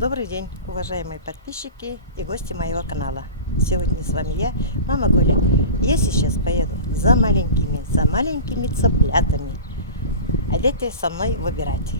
Добрый день, уважаемые подписчики и гости моего канала. Сегодня с вами я, мама Гуля. Я сейчас поеду за маленькими цыплятами. А дети со мной выбирать.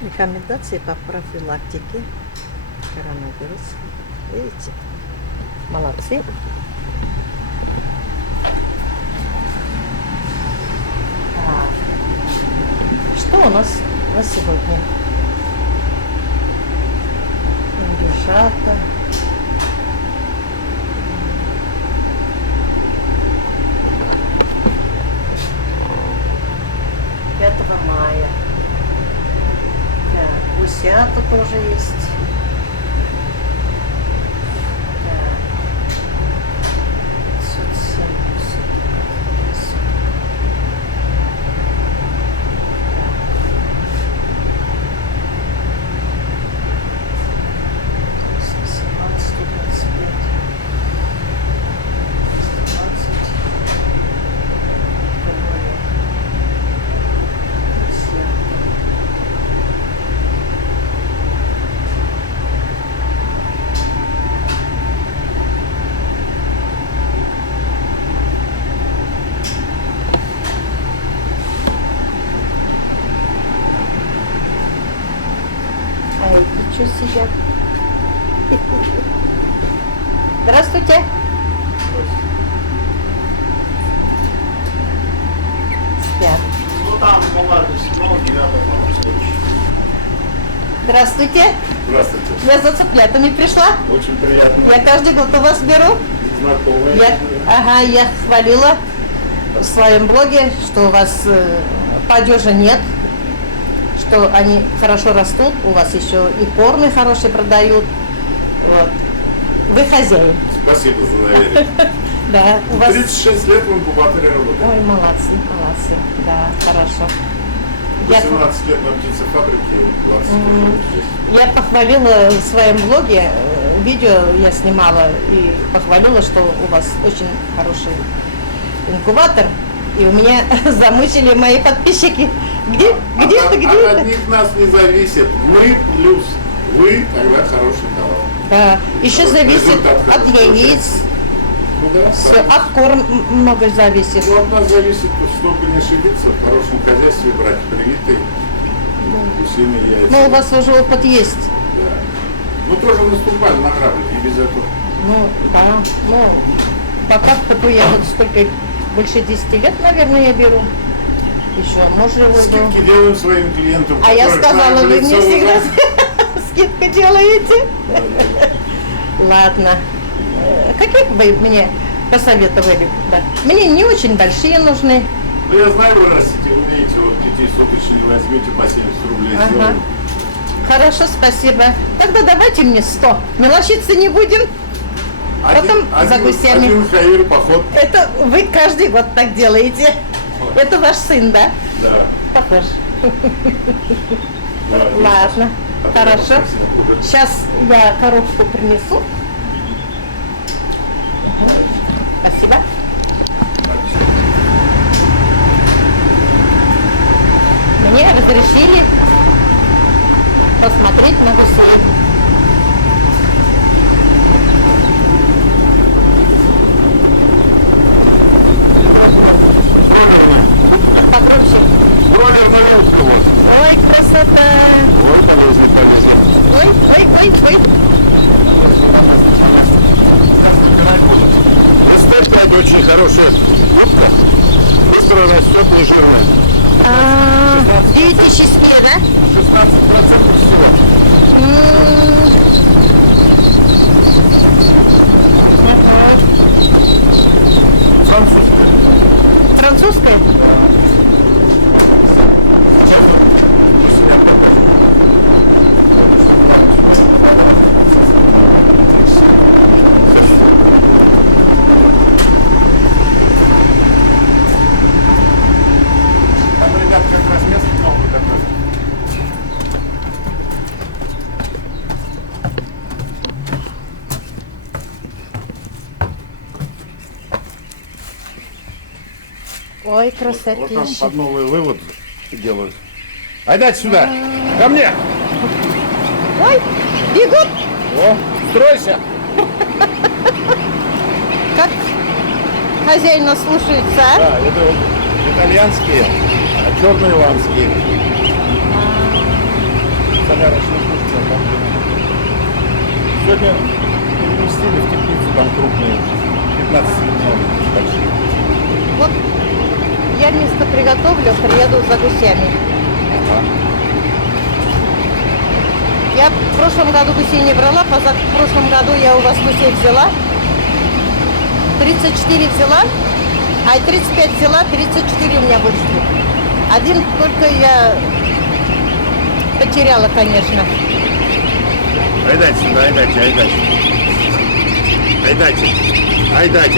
Рекомендации по профилактике коронавируса. Видите? Молодцы. Что у нас на сегодня? Индюшата. Мая. Гусята тоже есть. Что сидят? Здравствуйте. Спят. Ну там молодость, но 9 марта. Здравствуйте. Здравствуйте. Я за цыплятами пришла. Очень приятно. Я каждый год у вас беру. Знакомые. Я хвалила в своем блоге, что у вас падежа нет, что они хорошо растут, у вас еще и кормы хорошие продают. Вот. Вы хозяин. Спасибо за доверие. Да, у вас... 36 лет в инкубаторе работаю. Ой, молодцы, да, хорошо. 18 лет на птицефабрике, 20 лет здесь. Я похвалила в своем блоге, видео я снимала и похвалила, что у вас очень хороший инкубатор. И у меня замучили мои подписчики. Где От одних нас не зависит. Мы плюс вы, тогда хороший товар. Да, еще зависит от яиц. Ну да, Все, от корм много зависит. Ну, от нас зависит, чтобы не ошибиться, в хорошем хозяйстве брать привитые, гусиные яйца. Но у вас уже опыт есть. Да. Ну тоже наступали на грабли, не без этого. Ну, да, ну, пока такой я вот сколько, больше 10 лет, наверное, я беру. Еще, может, вы... Скидки делаем своим клиентам. А я сказала, вы мне всегда скидку делаете. Ладно. Какие бы вы мне посоветовали? Да. Мне не очень большие нужны. Ну, я знаю, вы растите, умеете, вот детей суточные возьмете по 70 рублей сделаем. Хорошо, спасибо. Тогда давайте мне 100. Мелочиться не будем. Потом за гусями. Один хаир, поход. Это вы каждый год так делаете. Это ваш сын, да? Да. Похож. Да, Ладно, хорошо. Сейчас я коробку принесу. Спасибо. мне разрешили посмотреть на гусей. Покрупче. Бройлер у вас. Ой, красота! Ой, полезно. Ой. СТ-5 очень хорошая утка. Быстро растет, не жирная. 2006, да? 16% всего. Французская. Французская? Там, ребят, как раз место много такое. Ой, Вот там красотища. под новый вывод делают. Айдать сюда! Ко мне! Ой, бегут, О, стройся! как хозяина слушаются, а? Да, это вот итальянские, а черные ланские. Солярочная пушка, да. Сегодня переместили в теплицу, там крупные, 15 большие. Вот я место приготовлю, приеду за гусями. Я в прошлом году гусей не брала, в прошлом году я у вас гусей взяла. 34 взяла, а 35 взяла, 34 у меня выросли. Один только я потеряла, конечно. Айдайте сюда, айдайте.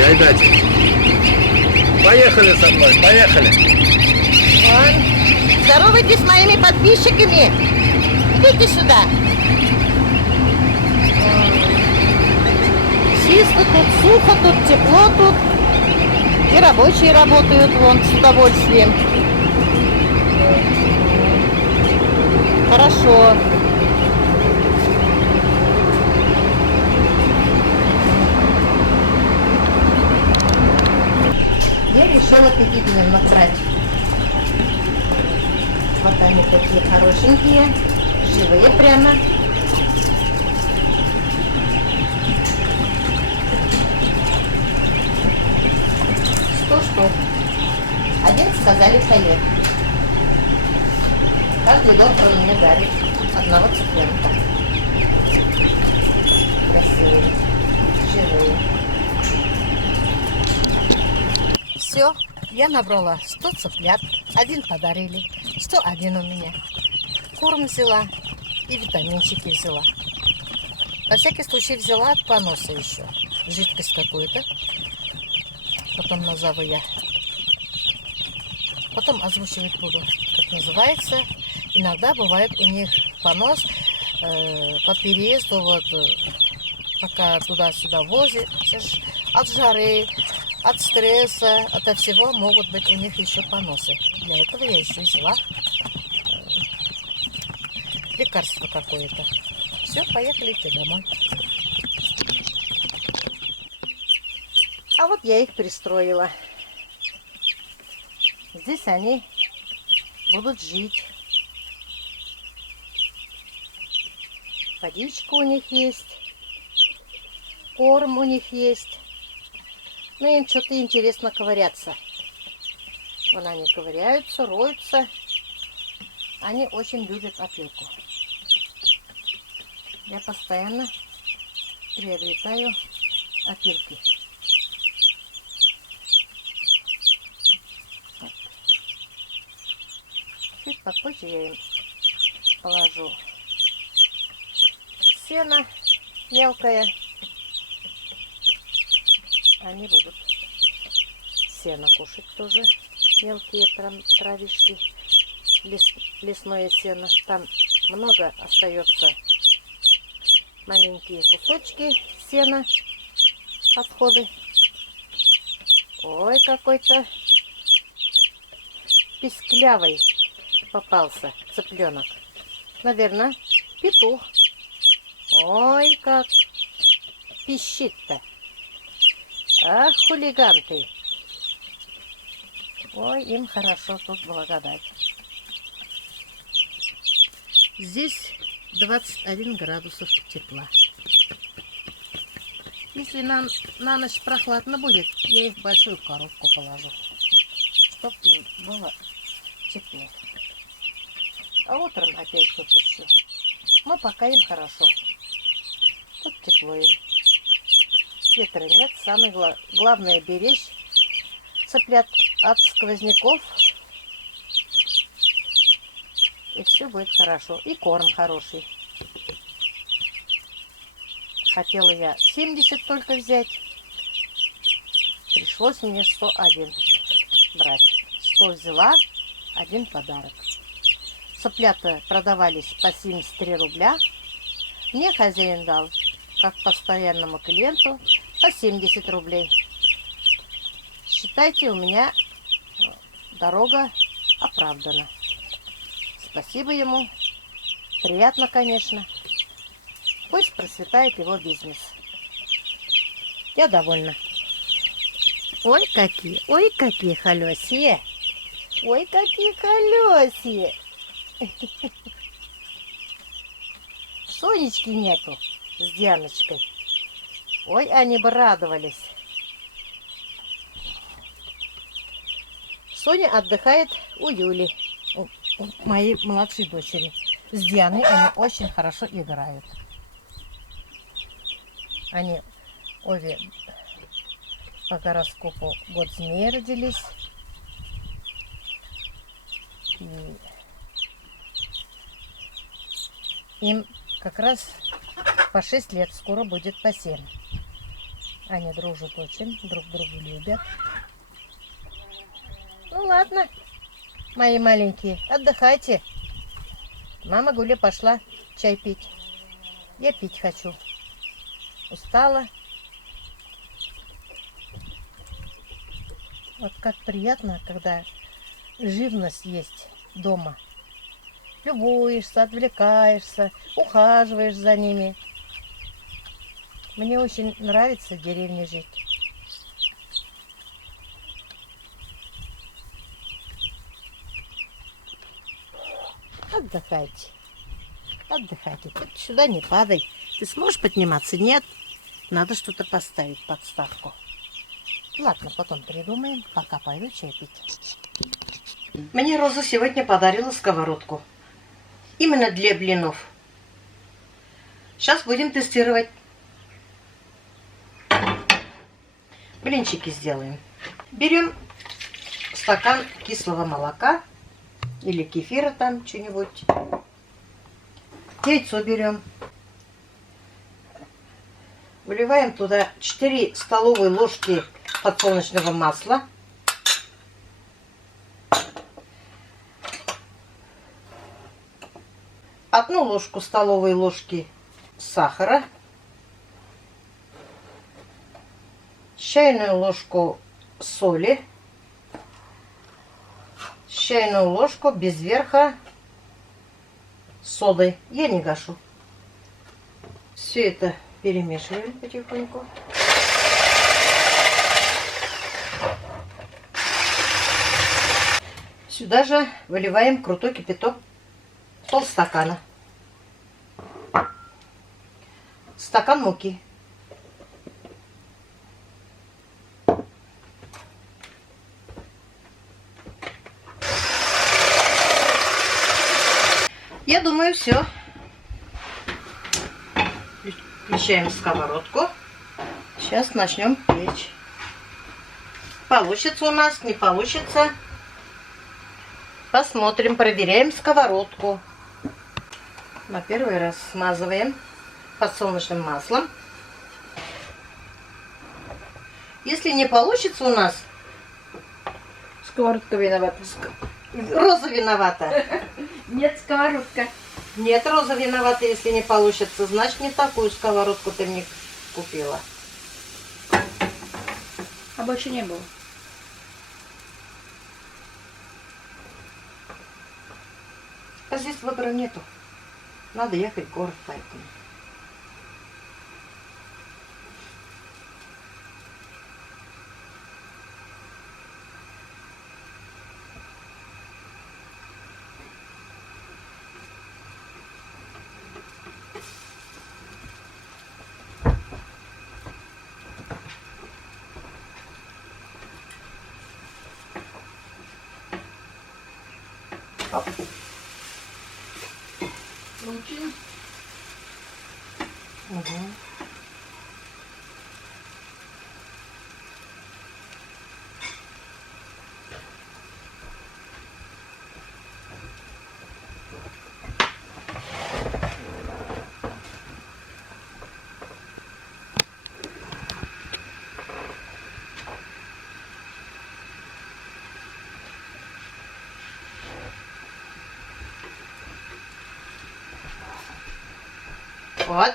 Айдайте. Поехали со мной, поехали. Вон. Здоровайтесь с моими подписчиками. Идите сюда. Чисто тут, сухо тут, тепло тут. И рабочие работают вон с удовольствием. Хорошо. Я решила пятидневно брать. Вот они такие хорошенькие, живые прямо. Штук. Один сказали коллег. Каждый год он мне дарит одного цыпленка. Красивые, живые. Все, я набрала 100 цыплят. Один подарили, 101 у меня. Корм взяла и витаминчики взяла. На всякий случай взяла от поноса еще. Жидкость какую-то. Потом назову я. Потом озвучивать буду, как называется. Иногда бывает у них понос по переезду, вот, пока туда-сюда возят, от жары, от стресса, от всего могут быть у них еще поносы. Для этого я еще взяла лекарство какое-то. Все, поехали домой. А вот я их пристроила. Здесь они будут жить. Водичка у них есть. Корм у них есть. Но им что-то интересно ковыряться. Вон они ковыряются, роются. Они очень любят опилку. Я постоянно приобретаю опилки. Чуть попозже я им положу сено мелкое. Они будут сено кушать тоже. Мелкие травишки, лесное сено. Там много остается, маленькие кусочки сена, отходы. Ой, какой-то писклявый. попался цыпленок. Наверное, петух. Ой, как пищит-то. Ах, хулиган ты. Ой, им хорошо тут, благодать. Здесь 21 градусов тепла. Если на ночь прохладно будет, я их в большую коробку положу, чтоб им было тепло. А утром опять выпущу. Но пока им хорошо. Тут тепло им. Ветра нет. Самое главное беречь цыплят от сквозняков. И все будет хорошо. И корм хороший. Хотела я 70 только взять. Пришлось мне 101 брать. 100 взяла, 1 подарок. Цыплята продавались по 73 рубля. Мне хозяин дал, как постоянному клиенту, по 70 рублей. Считайте, у меня дорога оправдана. Спасибо ему. Приятно, конечно. Пусть процветает его бизнес. Я довольна. Ой, какие холёсье. Ой, какие холёсье. Сонечки нету с Дианочкой. Ой, они бы радовались. Соня отдыхает у Юли, у моей младшей дочери. С Дианой они очень хорошо играют. Они обе по гороскопу год змеи родились. И им как раз по 6 лет, скоро будет по 7. Они дружат очень, друг друга любят. Ну ладно, мои маленькие, отдыхайте. Мама Гуля пошла чай пить. Я пить хочу. Устала. Вот как приятно, когда живность есть дома. Любуешься, отвлекаешься, ухаживаешь за ними. Мне очень нравится в деревне жить. Отдыхайте. Отдыхайте. Ты сюда не падай. Ты сможешь подниматься? Нет. Надо что-то поставить, подставку. Ладно, потом придумаем. Пока пойду чай пить. Мне Роза сегодня подарила сковородку. Именно для блинов. Сейчас будем тестировать. Блинчики сделаем. Берем стакан кислого молока или кефира там что-нибудь. Яйцо берем. Выливаем туда 4 столовые ложки подсолнечного масла. Одну ложку столовой ложки сахара. Чайную ложку соли. Чайную ложку без верха соды. Я не гашу. Все это перемешиваем потихоньку. Сюда же выливаем крутой кипяток, полстакана. Стакан муки. Я думаю, все. Включаем сковородку. Сейчас начнем печь. Получится у нас, не получится. Посмотрим, проверяем сковородку. На первый раз смазываем подсолнечным маслом. Если не получится у нас, Сковородка виновата. Роза виновата. Нет, сковородка. Нет, Роза виновата, если не получится. Значит, не такую сковородку ты мне купила. А больше не было. А здесь выбора нету. Надо ехать в город, поэтому. Получилось? Угу. Вот.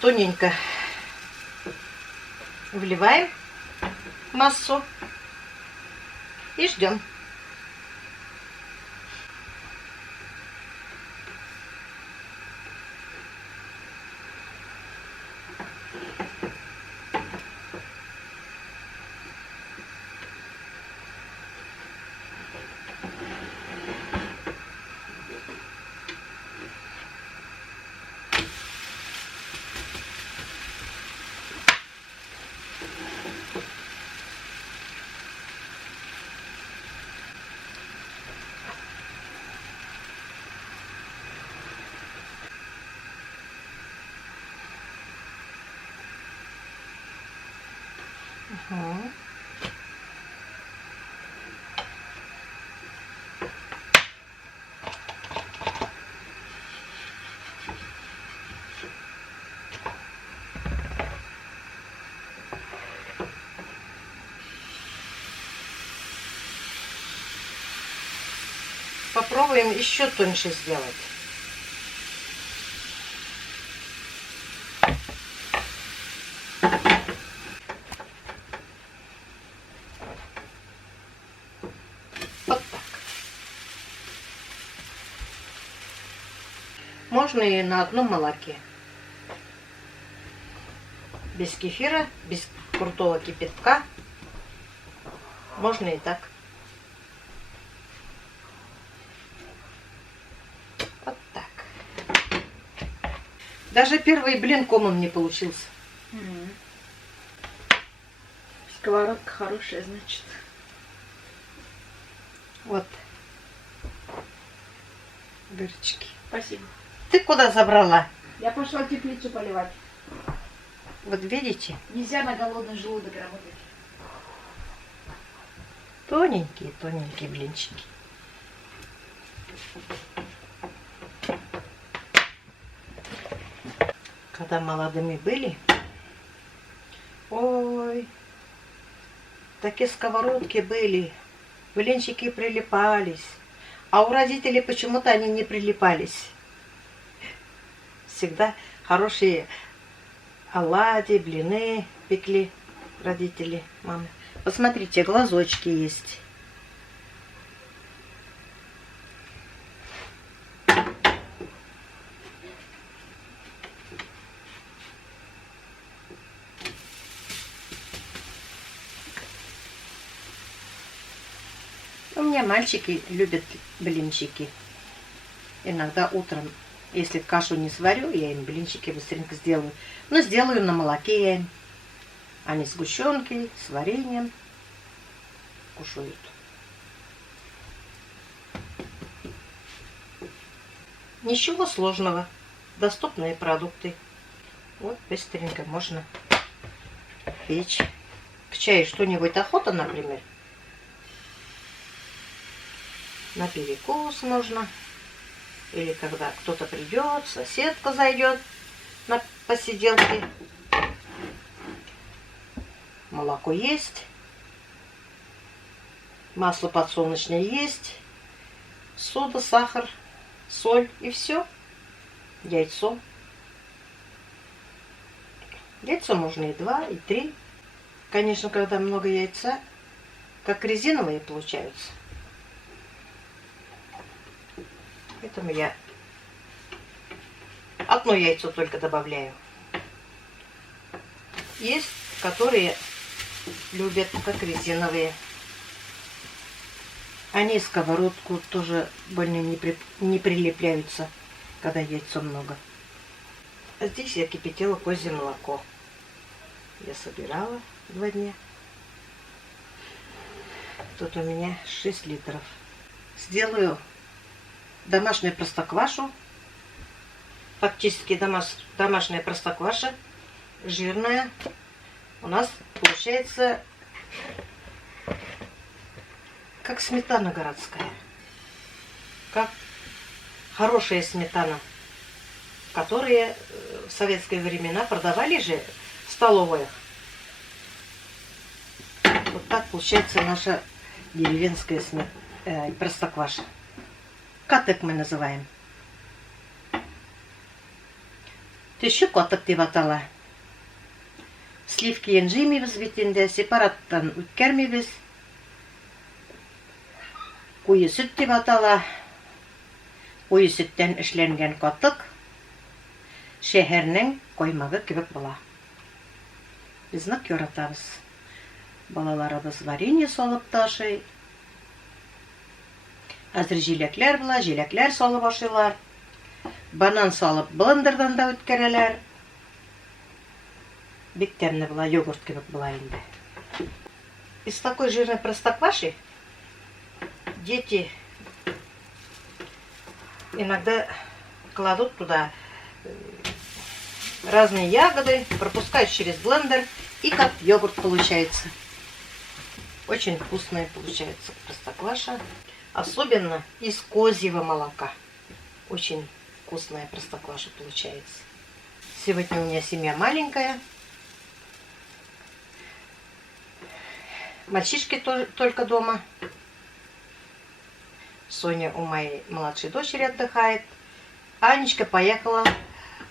Тоненько вливаем массу и ждем. Угу. Попробуем еще тоньше сделать. Вот так. Можно и на одном молоке. Без кефира, без крутого кипятка. Можно и так. Вот так. Даже первый блин комом не получился. Сковородка хорошая, значит. Вот. Дырочки. Спасибо. Ты куда забрала? Я пошла теплицу поливать. Вот видите? Нельзя на голодный желудок работать. Тоненькие блинчики. Когда молодыми были, ой, такие сковородки были, блинчики прилипались, а у родителей почему-то они не прилипались. Всегда хорошие оладьи, блины пекли родители, мамы. Посмотрите, глазочки есть. У меня мальчики любят блинчики. Иногда утром, если кашу не сварю, я им блинчики быстренько сделаю. Но сделаю на молоке я им. Они с сгущенкой, с вареньем кушают. Ничего сложного. Доступные продукты. Вот быстренько можно печь. К чаю что-нибудь охота, например. На перекус можно. Или когда кто-то придет, соседка зайдет на посиделки. Молоко есть. Масло подсолнечное есть. Сода, сахар, соль и все. Яйцо. Яйцо можно и 2, и 3. Конечно, когда много яйца, как резиновые получаются. Поэтому я одно яйцо только добавляю. Есть, которые любят как резиновые. Они сковородку тоже больно не прилепляются, когда яйцо много. А здесь я кипятила козье молоко. Я собирала 2 дня. Тут у меня 6 литров. Сделаю домашнюю простоквашу. Фактически домашняя простокваша. Жирная. У нас получается как сметана городская. Как хорошая сметана, которые в советские времена продавали же в столовых. Вот так получается наша деревенская простокваша. Катык мы называем. Тещу котык деп атала. Сливки енжимибиз бит инде, сепараттан үткәрмибез. Куе сөт деп атала. Куе сөттән эшләнгән катык шәһәрнең каймагы кебек була. Без нык яратабыз. Балаларыбыз варенье салып ташый. Хәзер җиләкләр була, җиләкләр салып ашыйлар. Банан салып блендердан да үткәрәләр. Бик тәмле була, йогурт кебек була инде. Из такой жирной простокваши дети иногда кладут туда разные ягоды, пропускают через блендер, и как йогурт получается. Очень вкусная получается простокваша. Особенно из козьего молока. Очень вкусная простокваша получается. Сегодня у меня семья маленькая. Мальчишки только дома. Соня у моей младшей дочери отдыхает. Анечка поехала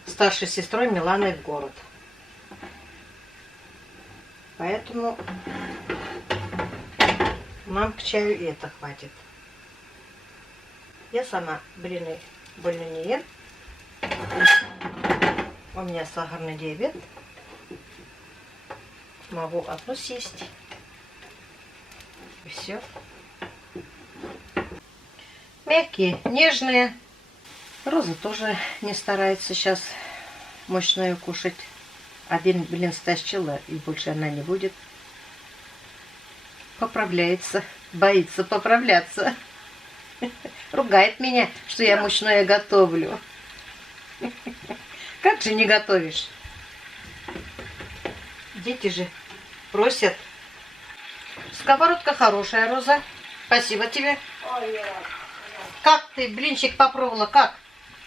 с старшей сестрой Миланой в город. Поэтому нам к чаю и это хватит. Я сама блины больно не ем. У меня сахарный диабет. Могу одну съесть. И все. Мягкие, нежные. Роза тоже не старается сейчас мощную кушать. Один блин стащила, и больше она не будет. Поправляется, боится поправляться. Ругает меня, что я мучное готовлю. Как же не готовишь? Дети же просят. Сковородка хорошая, Роза. Спасибо тебе. Как ты блинчик попробовала? Как?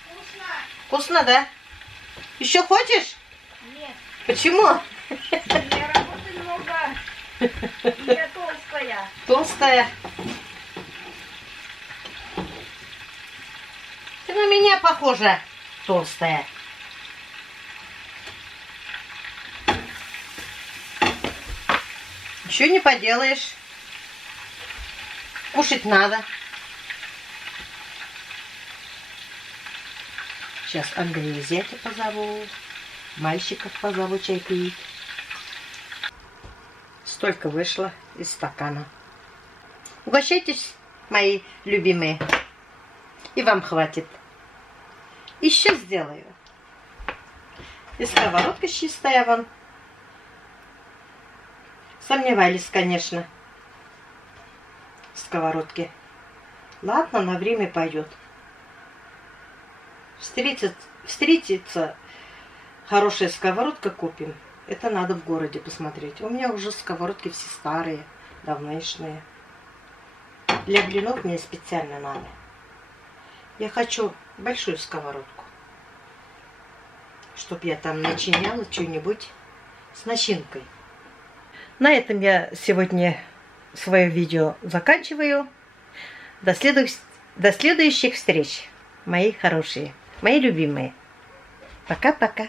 Вкусно. Вкусно, да? Еще хочешь? Нет, Почему? я работы много. Я толстая. Толстая. Ты на меня похожа, толстая. Ничего не поделаешь. Кушать надо. Сейчас Андрея зятя позову. Мальчиков позову чай пить. Столько вышло из стакана. Угощайтесь, мои любимые. И вам хватит. Еще сделаю. И сковородка чистая вон. Сомневались, конечно. Сковородки. Ладно, на время пойдет. Встретится хорошая сковородка, купим. Это надо в городе посмотреть. У меня уже сковородки все старые, давнешние. Для блинов мне специально надо. Я хочу большую сковородку, чтоб я там начиняла что-нибудь с начинкой. На этом я сегодня свое видео заканчиваю. До До следующих встреч, мои хорошие, мои любимые. Пока-пока.